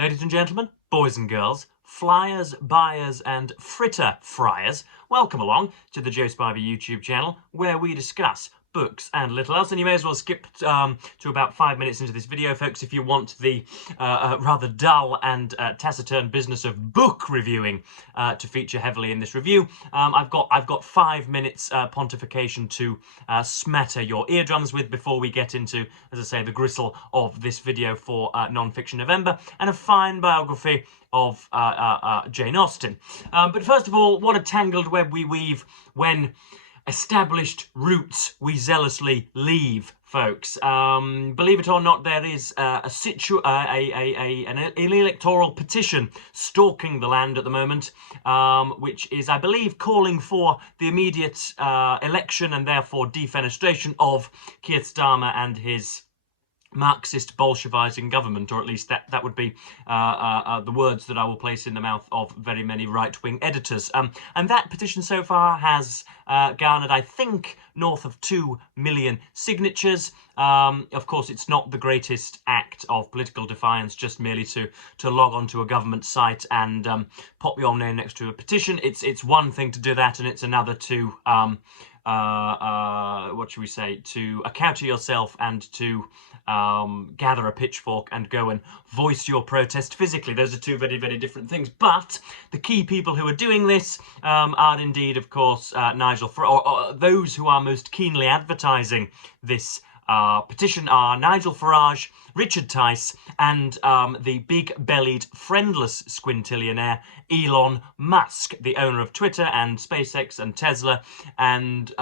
Ladies and gentlemen, boys and girls, flyers, buyers and fritter fryers, welcome along to the Joe Spivey YouTube channel where we discuss books and little else. And you may as well skip to about 5 minutes into this video, folks, if you want the rather dull and taciturn business of book reviewing to feature heavily in this review. I've got 5 minutes pontification to smatter your eardrums with before we get into, as I say, the gristle of this video for Non-Fiction November, and a fine biography of Jane Austen. But first of all, what a tangled web we weave when established roots we zealously leave, folks. Believe it or not, there is an electoral petition stalking the land at the moment, which is, I believe, calling for the immediate election and therefore defenestration of Keir Starmer and his Marxist Bolshevizing government, or at least that would be the words that I will place in the mouth of very many right-wing editors. And that petition so far has garnered, I think, north of 2 million signatures. Of course, it's not the greatest act of political defiance just merely to log onto a government site and pop your name next to a petition. It's one thing to do that, and it's another to what should we say, to account yourself and to gather a pitchfork and go and voice your protest physically. Those are two very, very different things. But the key people who are doing this are indeed, of course, Nigel Farage, or those who are most keenly advertising this petition are Nigel Farage, Richard Tice, and the big-bellied, friendless squintillionaire Elon Musk, the owner of Twitter and SpaceX and Tesla, and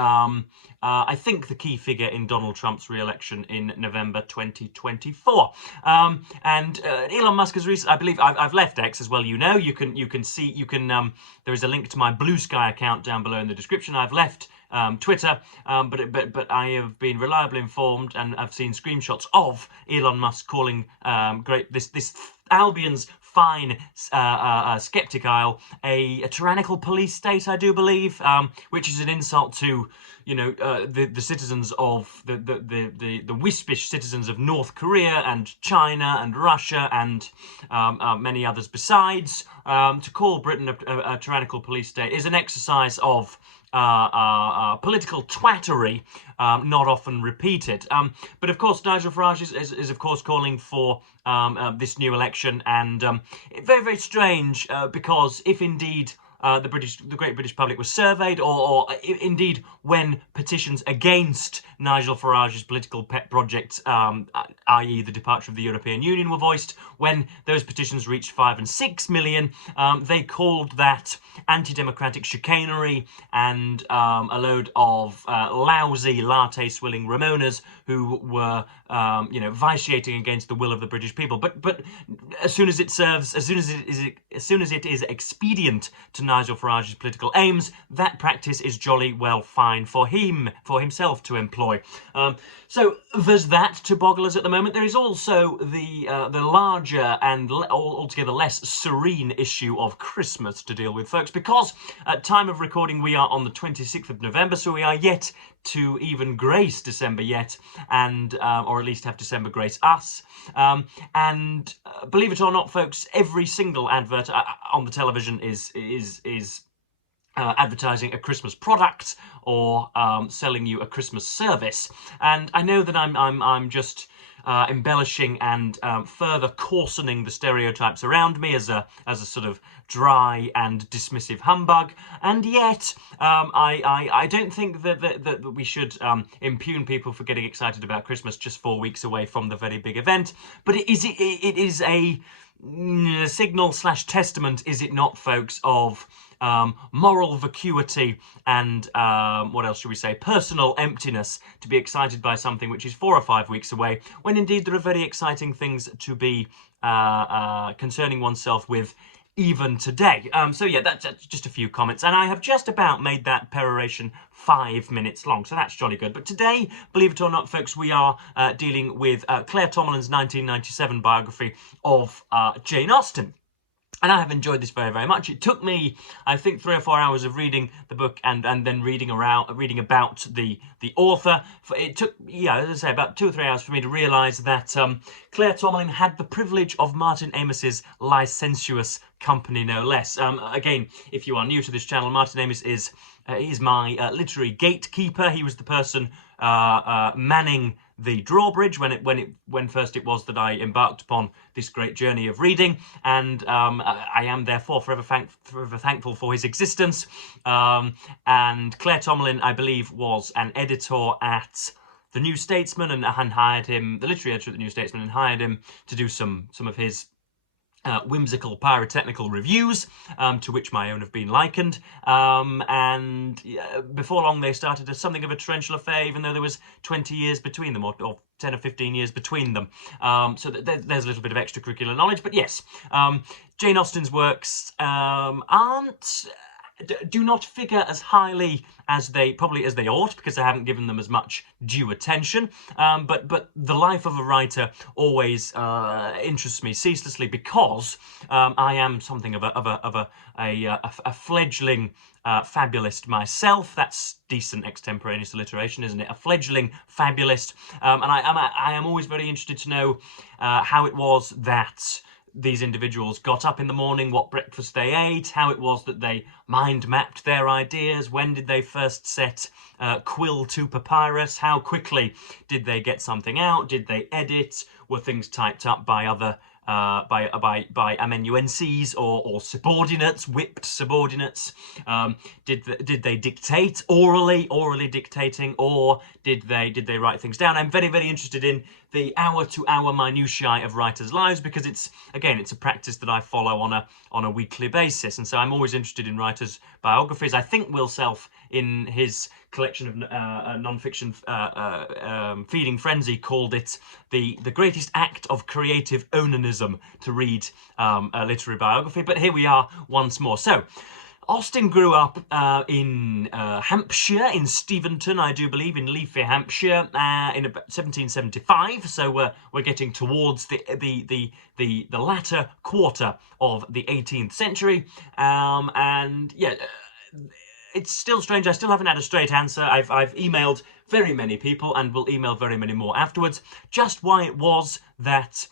I think the key figure in Donald Trump's re-election in November 2024. And Elon Musk has recently, I believe, I've left X as well. You know, you can see, there is a link to my Blue Sky account down below in the description. I've left Twitter, but I have been reliably informed, and I've seen screenshots of Elon Musk calling this Albion's fine skeptic isle a tyrannical police state, I do believe, which is an insult to, you know, the citizens of the wispish citizens of North Korea and China and Russia and many others besides. To call Britain a tyrannical police state is an exercise of political twattery, not often repeated. But of course, Nigel Farage is of course calling for this new election, and very, very strange, because if indeed the great British public was surveyed, or indeed when petitions against Nigel Farage's political pet project, i.e. the departure of the European Union, were voiced, when those petitions reached 5 and 6 million, they called that anti-democratic chicanery and a load of lousy latte-swilling Ramonas who were, you know, vitiating against the will of the British people. But as soon as it is expedient to Nigel Farage's political aims, that practice is jolly well fine for himself to employ. So there's that to boggle us at the moment. There is also the larger and altogether less serene issue of Christmas to deal with, folks, because at time of recording we are on the 26th of November, so we are yet to even grace December yet, and or at least have December grace us. And believe it or not, folks, every single advert on the television is advertising a Christmas product or selling you a Christmas service. And I know that I'm just embellishing and further coarsening the stereotypes around me as a sort of dry and dismissive humbug, and yet I don't think that we should impugn people for getting excited about Christmas just 4 weeks away from the very big event. But it is a signal/testament, is it not, folks, of moral vacuity and what else should we say, personal emptiness, to be excited by something which is 4 or 5 weeks away, when indeed there are very exciting things to be concerning oneself with even today. So yeah, that's just a few comments, and I have just about made that peroration 5 minutes long, so that's jolly good. But today, believe it or not, folks, we are dealing with Claire Tomalin's 1997 biography of Jane Austen. And I have enjoyed this very, very much. It took me, I think, 3 or 4 hours of reading the book and then reading about the author. It took, yeah, as I say, about 2 or 3 hours for me to realise that Claire Tomalin had the privilege of Martin Amis's licentious company, no less. Again, if you are new to this channel, Martin Amis is my literary gatekeeper. He was the person manning the drawbridge when first it was that I embarked upon this great journey of reading, and I am therefore forever thankful for his existence. And Claire Tomalin, I believe, was an editor at the New Statesman and hired him, the literary editor at the New Statesman, and hired him to do some of his whimsical pyrotechnical reviews, to which my own have been likened, and before long they started as something of a torrential affair, even though there was 20 years between them, or 10 or 15 years between them. So there's a little bit of extracurricular knowledge, but yes, Jane Austen's works do not figure as highly as they ought, because I haven't given them as much due attention. But the life of a writer always interests me ceaselessly, because I am something of a fledgling fabulist myself. That's decent extemporaneous alliteration, isn't it? A fledgling fabulist, and I am always very interested to know how it was that these individuals got up in the morning, what breakfast they ate, how it was that they mind-mapped their ideas, when did they first set quill to papyrus, how quickly did they get something out, did they edit, were things typed up by other by amanuenses or subordinates, whipped subordinates? Did they dictate orally dictating, or did they write things down? I'm very, very interested in the hour-to-hour minutiae of writers' lives, because it's a practice that I follow on a weekly basis, and so I'm always interested in writers' biographies. I think Will Self, in his collection of non-fiction, Feeding Frenzy, called it the greatest act of creative onanism to read a literary biography. But here we are once more. So Austen grew up in Hampshire, in Steventon, I do believe, in Leafy, Hampshire, in about 1775. So we're getting towards the latter quarter of the 18th century, and yeah. It's still strange. I still haven't had a straight answer. I've emailed very many people, and will email very many more afterwards, just why it was that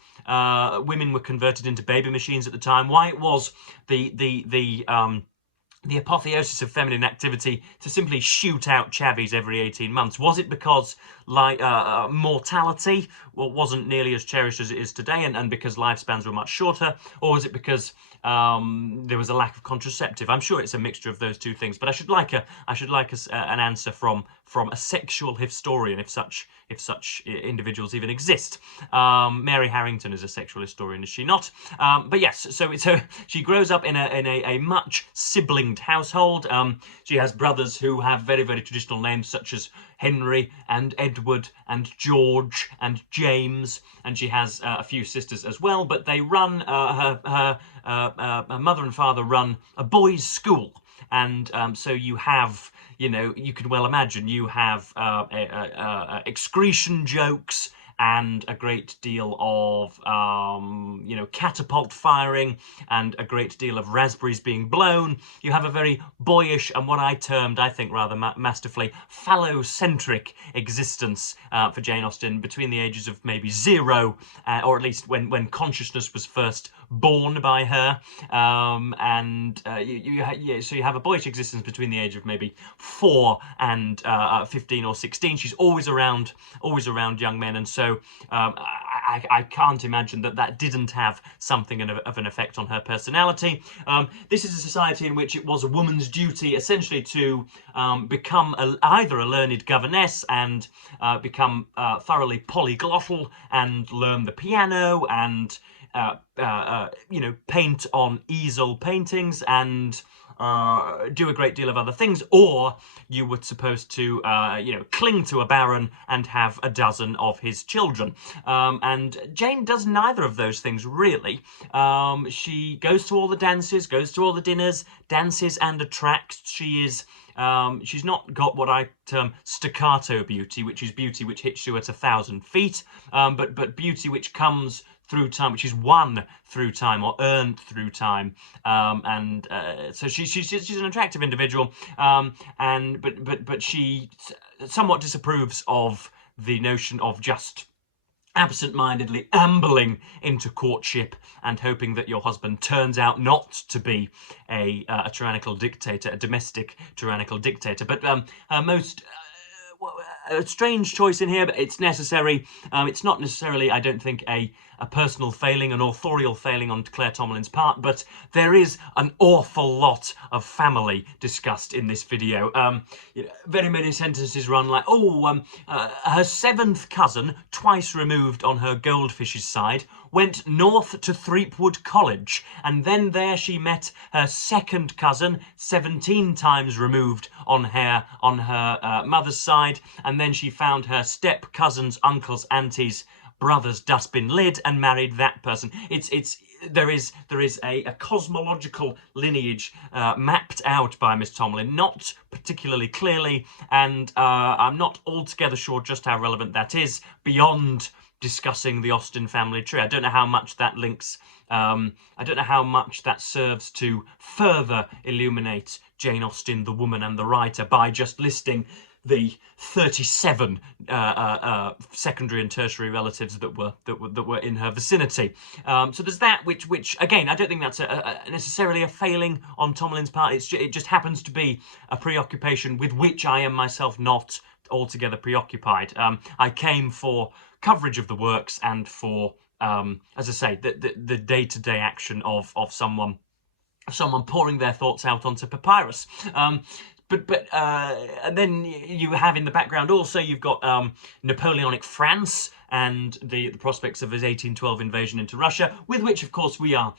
women were converted into baby machines at the time, why it was the apotheosis of feminine activity to simply shoot out chavies every 18 months. Was it because mortality wasn't nearly as cherished as it is today, and because lifespans were much shorter? Or was it because there was a lack of contraceptive? I'm sure it's a mixture of those two things, but I should like an answer from a sexual historian, if such individuals even exist. Mary Harrington is a sexual historian, is she not? But yes, so she grows up in a much siblinged household. She has brothers who have very, very traditional names, such as Henry and Edward and George and James, and she has a few sisters as well. But they run her mother and father run a boys' school, and so you have, you can well imagine, you have excretion jokes and a great deal of, catapult firing, and a great deal of raspberries being blown. You have a very boyish, and what I termed, I think rather masterfully, phallocentric existence for Jane Austen between the ages of maybe 0, or at least when consciousness was first born by her, so you have a boyish existence between the age of maybe 4 and 15 or 16. She's always around young men, and so I can't imagine that didn't have something of an effect on her personality. This is a society in which it was a woman's duty essentially to become either a learned governess and become thoroughly polyglottal and learn the piano and paint on easel paintings and do a great deal of other things, or you were supposed to, cling to a baron and have a dozen of his children. And Jane does neither of those things, really. She goes to all the dances, goes to all the dinners, dances and attracts. She is... she's not got what I term staccato beauty, which is beauty which hits you at 1,000 feet, but beauty which comes through time, which is won through time or earned through time, so she's an attractive individual, but she somewhat disapproves of the notion of just absent-mindedly ambling into courtship and hoping that your husband turns out not to be a tyrannical dictator, a domestic tyrannical dictator. But most a strange choice in here, but it's necessary. It's not necessarily, I don't think, a personal failing, an authorial failing on Claire Tomalin's part, but there is an awful lot of family discussed in this video. Very many sentences run like, her seventh cousin, twice removed on her goldfish's side, went north to Threepwood College, and then there she met her second cousin, 17 times removed on her mother's side, and then she found her step cousins, uncles, aunties, brother's dustbin lid and married that person. There is a cosmological lineage mapped out by Miss Tomalin, not particularly clearly, and I'm not altogether sure just how relevant that is beyond discussing the Austen family tree. I don't know how much that links. I don't know how much that serves to further illuminate Jane Austen, the woman and the writer, by just listing the 37 secondary and tertiary relatives that were in her vicinity. So there's that, which again, I don't think that's necessarily a failing on Tomalin's part. It just happens to be a preoccupation with which I am myself not altogether preoccupied. I came for coverage of the works and for, as I say, the day-to-day action of someone pouring their thoughts out onto papyrus. And then you have in the background also, you've got Napoleonic France and the prospects of his 1812 invasion into Russia, with which, of course, we are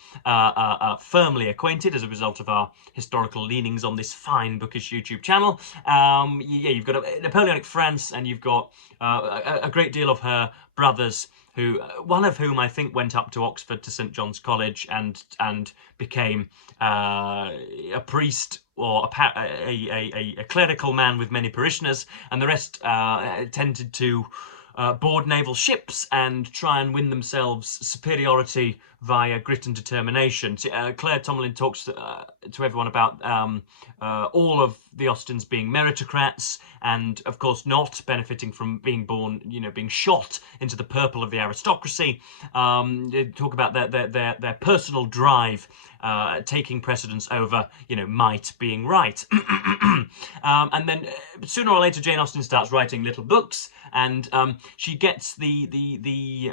firmly acquainted as a result of our historical leanings on this fine bookish YouTube channel. Yeah, you've got Napoleonic France, and you've got a great deal of her brothers, one of whom I think went up to Oxford to St John's College and became a priest or a clerical man with many parishioners, and the rest tended to board naval ships and try and win themselves superiority via grit and determination. Claire Tomalin talks to everyone about all of the Austens being meritocrats and, of course, not benefiting from being born, being shot into the purple of the aristocracy. They talk about their personal drive taking precedence over, might being right. And then sooner or later, Jane Austen starts writing little books, and she gets the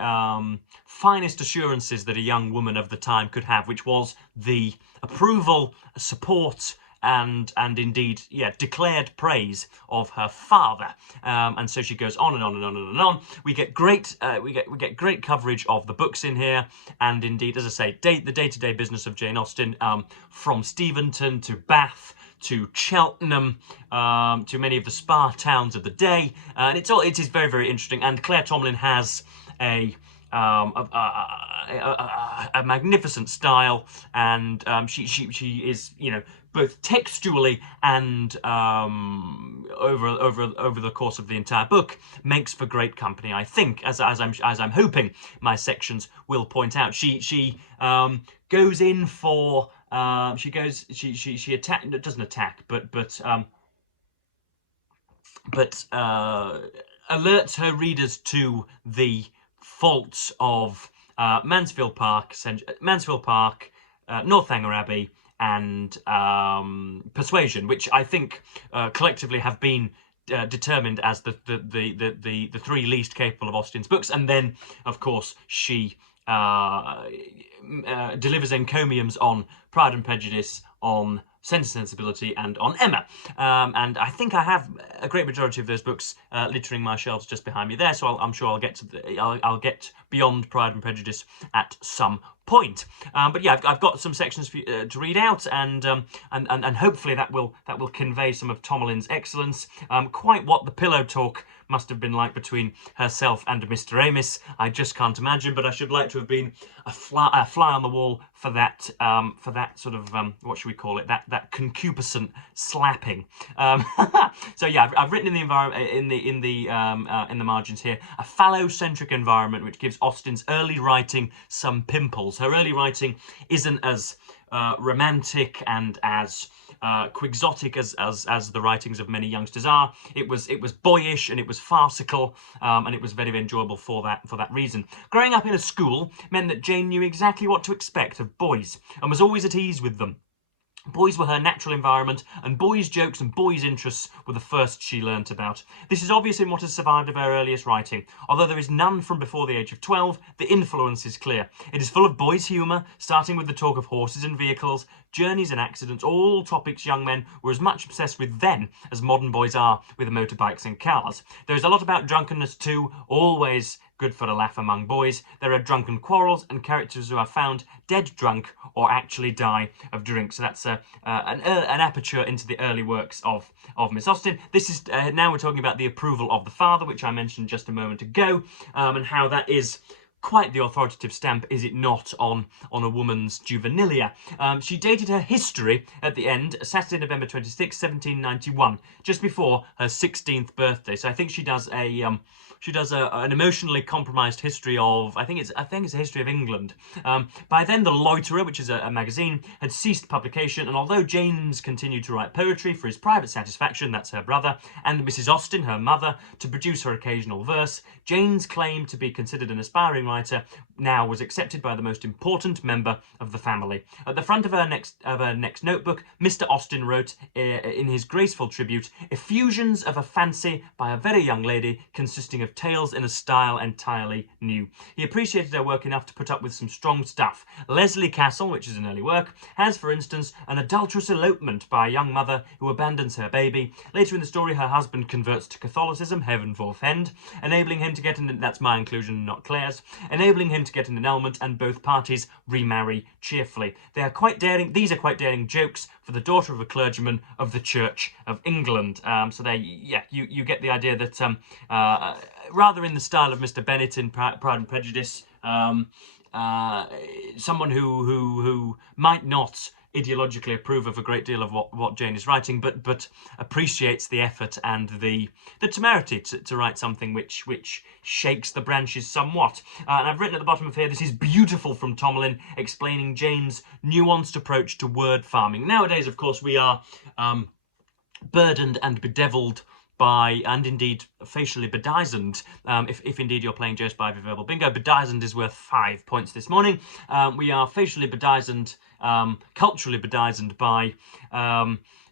finest assurances that a young woman of the time could have, which was the approval, support, and indeed, declared praise of her father. And so she goes on and on and on and on. We get great coverage of the books in here, and indeed, as I say, the day-to-day business of Jane Austen, from Steventon to Bath to Cheltenham, to many of the spa towns of the day, and it is very, very interesting. And Claire Tomalin has a magnificent style, and she is, both textually and over the course of the entire book, makes for great company, I think, as I'm hoping my sections will point out. She goes in for she doesn't attack, but alerts her readers to the faults of Mansfield Park, Northanger Abbey, and Persuasion, which I think collectively have been determined as the three least capable of Austen's books. And then, of course, she delivers encomiums on Pride and Prejudice, on Sense and Sensibility, and on Emma. And I think I have a great majority of those books littering my shelves just behind me there, so I'm sure I'll get to I'll get beyond Pride and Prejudice at some point. But yeah, I've got some sections for you, to read out, and hopefully that will convey some of Tomalin's excellence. Quite what the pillow talk must have been like between herself and Mr. Amos, I just can't imagine. But I should like to have been a fly on the wall for that sort of what should we call it? That concupiscent slapping. So yeah, I've written in the environment in the margins here a phallocentric environment which gives Austen's early writing some pimples. Her early writing isn't as romantic and as quixotic as the writings of many youngsters are. It was boyish, and it was farcical, and it was very enjoyable for that reason. Growing up in a school meant that Jane knew exactly what to expect of boys and was always at ease with them. Boys were her natural environment, and boys' jokes and boys' interests were the first she learnt about. This is obvious in what has survived of her earliest writing. Although there is none from before the age of 12, the influence is clear. It is full of boys' humour, starting with the talk of horses and vehicles, journeys and accidents, all topics young men were as much obsessed with then as modern boys are with motorbikes and cars. There is a lot about drunkenness too, always good for a laugh among boys. There are drunken quarrels and characters who are found dead drunk or actually die of drink. So that's an aperture into the early works of Miss Austen. This is now we're talking about the approval of the father, which I mentioned just a moment ago, and how that is quite the authoritative stamp, is it not, on a woman's juvenilia. She dated her history at the end, Saturday, November 26, 1791, just before her 16th birthday. So I think she does an emotionally compromised history of, I think it's a history of England. By then, The Loiterer, which is a magazine, had ceased publication, and although James continued to write poetry for his private satisfaction, that's her brother, and Mrs. Austen, her mother, to produce her occasional verse, Jane's claim to be considered an aspiring writer now was accepted by the most important member of the family. At the front of her next notebook, Mr. Austen wrote in his graceful tribute, "Effusions of a fancy by a very young lady, consisting of tales in a style entirely new." He appreciated her work enough to put up with some strong stuff. Leslie Castle, which is an early work, has, for instance, an adulterous elopement by a young mother who abandons her baby. Later in the story, her husband converts to Catholicism, heaven forfend, enabling him to get in, that's my inclusion, not Claire's, enabling him to get an annulment, and both parties remarry cheerfully. These are quite daring jokes for the daughter of a clergyman of the Church of England. So there, yeah, you get the idea that rather in the style of Mr. Bennet in Pride and Prejudice, someone who might not ideologically approve of a great deal of what Jane is writing, but appreciates the effort and the temerity to write something which shakes the branches somewhat. And I've written at the bottom of here, this is beautiful from Tomalin, explaining Jane's nuanced approach to word farming. Nowadays, of course, we are burdened and bedeviled by, and indeed facially bedizened, if indeed you're playing Just by Verbal Bingo, bedizened is worth 5 points this morning. We are facially bedizened, culturally bedizened by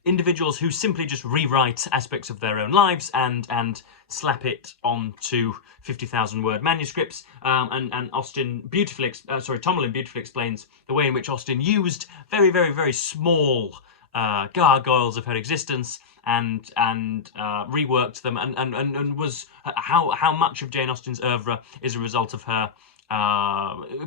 individuals who simply just rewrite aspects of their own lives and slap it onto 50,000 word manuscripts. And Tomalin beautifully explains the way in which Austen used very, very, very small gargoyles of her existence and reworked them, and was how much of Jane Austen's oeuvre is a result of her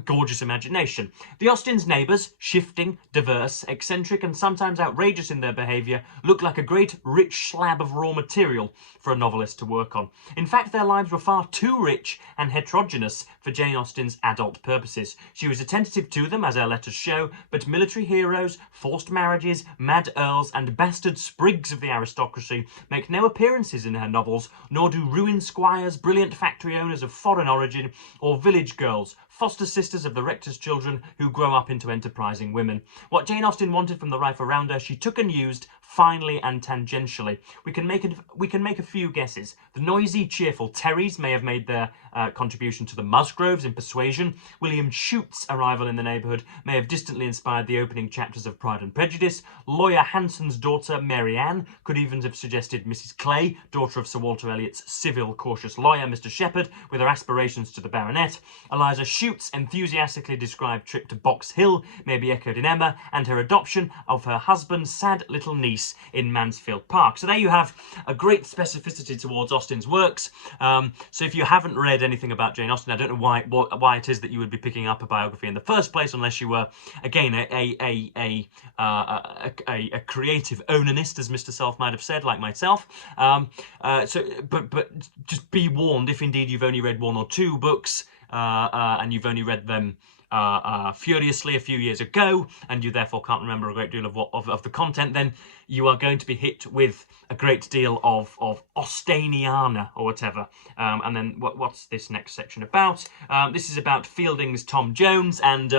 gorgeous imagination. The Austens' neighbours, shifting, diverse, eccentric, and sometimes outrageous in their behaviour, look like a great rich slab of raw material for a novelist to work on. In fact, their lives were far too rich and heterogeneous for Jane Austen's adult purposes. She was attentive to them, as our letters show, but military heroes, forced marriages, mad earls, and bastard sprigs of the aristocracy make no appearances in her novels, nor do ruined squires, brilliant factory owners of foreign origin, or village girls, foster sisters of the rector's children who grow up into enterprising women. What Jane Austen wanted from the life around her, she took and used finely and tangentially. We can make a few guesses. The noisy, cheerful Terrys may have made their contribution to the Musgroves in Persuasion. William Chute's arrival in the neighbourhood may have distantly inspired the opening chapters of Pride and Prejudice. Lawyer Hanson's daughter, Mary Ann, could even have suggested Mrs. Clay, daughter of Sir Walter Elliot's civil, cautious lawyer, Mr. Shepherd, with her aspirations to the baronet. Eliza Chute's enthusiastically described trip to Box Hill may be echoed in Emma, and her adoption of her husband's sad little niece piece in Mansfield Park. So there you have a great specificity towards Austen's works. So if you haven't read anything about Jane Austen, I don't know why it is that you would be picking up a biography in the first place, unless you were, again, a creative onanist, as Mr. Self might have said, like myself. But just be warned, if indeed you've only read one or two books, and you've only read them furiously a few years ago, and you therefore can't remember a great deal of the content, then you are going to be hit with a great deal of Austeniana or whatever. And then what's this next section about? This is about Fieldings Tom Jones, and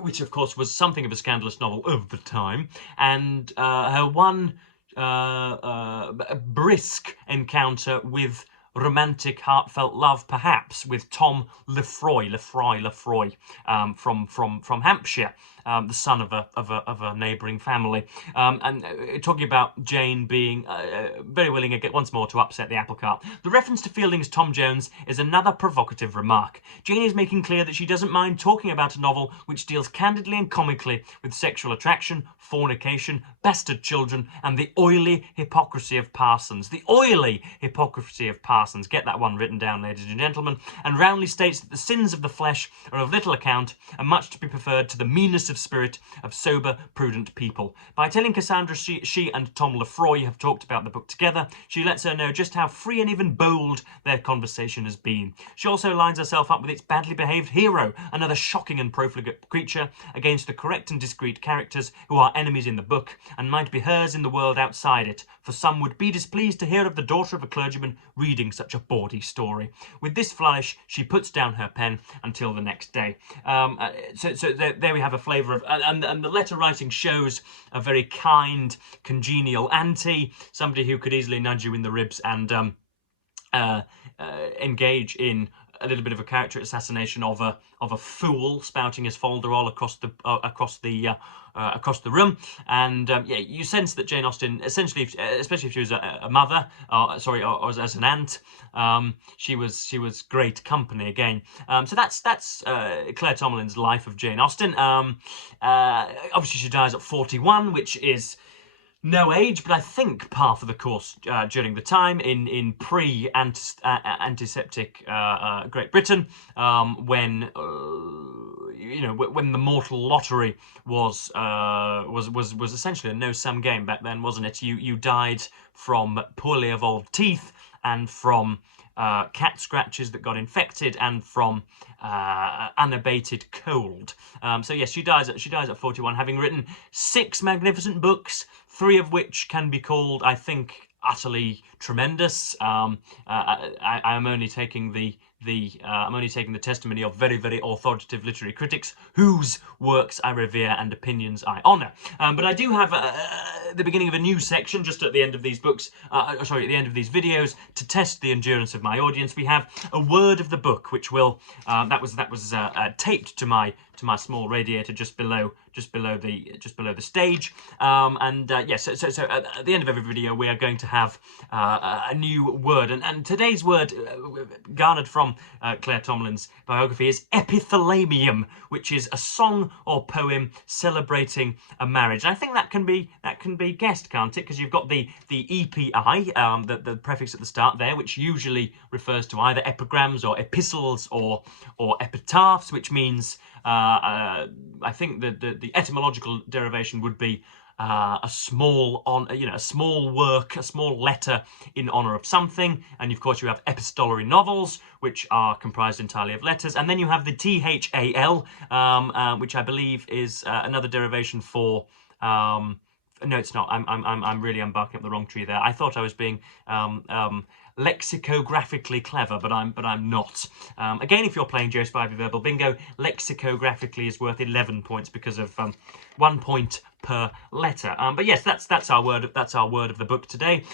which of course was something of a scandalous novel of the time, and her one brisk encounter with romantic, heartfelt love, perhaps, with Tom Lefroy from Hampshire, the son of a neighbouring family, and talking about Jane being very willing once more to upset the apple cart. The reference to Fielding's Tom Jones is another provocative remark. Jane is making clear that she doesn't mind talking about a novel which deals candidly and comically with sexual attraction, fornication, bastard children, and the oily hypocrisy of parsons. The oily hypocrisy of parsons. Get that one written down, ladies and gentlemen. And roundly states that the sins of the flesh are of little account and much to be preferred to the meanness of spirit of sober, prudent people. By telling Cassandra she and Tom Lefroy have talked about the book together, she lets her know just how free and even bold their conversation has been. She also lines herself up with its badly behaved hero, another shocking and profligate creature, against the correct and discreet characters who are enemies in the book and might be hers in the world outside it, for some would be displeased to hear of the daughter of a clergyman reading such a bawdy story. With this flourish, she puts down her pen until the next day. So there we have a flavour of, and the letter writing shows a very kind, congenial auntie, somebody who could easily nudge you in the ribs and engage in a little bit of a character assassination of a fool spouting his folderol across the room, and yeah, you sense that Jane Austen, essentially, especially if she was a mother, or as an aunt, she was great company again. So that's Claire Tomalin's Life of Jane Austen. Obviously, she dies at 41, which is no age, but I think par for the course during the time in pre-antiseptic Great Britain, when when the mortal lottery was essentially a no-sum game back then, wasn't it? You died from poorly evolved teeth and from cat scratches that got infected and from unabated cold. So yes, she dies at 41, having written 6 magnificent books, 3 of which can be called, I think, utterly tremendous. I'm only taking the testimony of very, very authoritative literary critics whose works I revere and opinions I honour. But I do have the beginning of a new section just at the end of these books, at the end of these videos, to test the endurance of my audience. We have a word of the book, which will that was taped to my small radiator just below the stage, yes. So at the end of every video we are going to have a new word, and today's word garnered from Claire Tomalin's biography is epithalamium, which is a song or poem celebrating a marriage. And I think that can be guessed, can't it? Because you've got the EPI, the prefix at the start there, which usually refers to either epigrams or epistles or epitaphs, which means I think the etymological derivation would be a small work, a small letter in honour of something. And of course you have epistolary novels, which are comprised entirely of letters, and then you have the THAL, which I believe is another derivation for no, it's not. I'm really barking up the wrong tree there. I thought I was being lexicographically clever, but I'm not. Again, if you're playing Geospivey Verbal Bingo, lexicographically is worth 11 points because of 1 point per letter. But yes, that's our word. That's our word of the book today.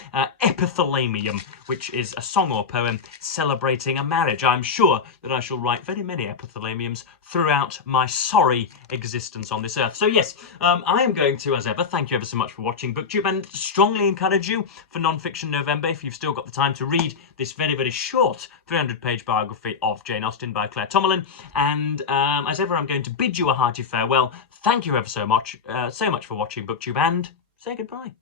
Epithalamium, which is a song or poem celebrating a marriage. I'm sure that I shall write very many epithalamiums throughout my sorry existence on this earth. So yes, I am going to, as ever, thank you ever so much for watching BookTube, and strongly encourage you for Non-Fiction November, if you've still got the time, to read this very, very short 300-page biography of Jane Austen by Claire Tomalin. And as ever, I'm going to bid you a hearty farewell. Thank you ever so much for watching BookTube, and say goodbye.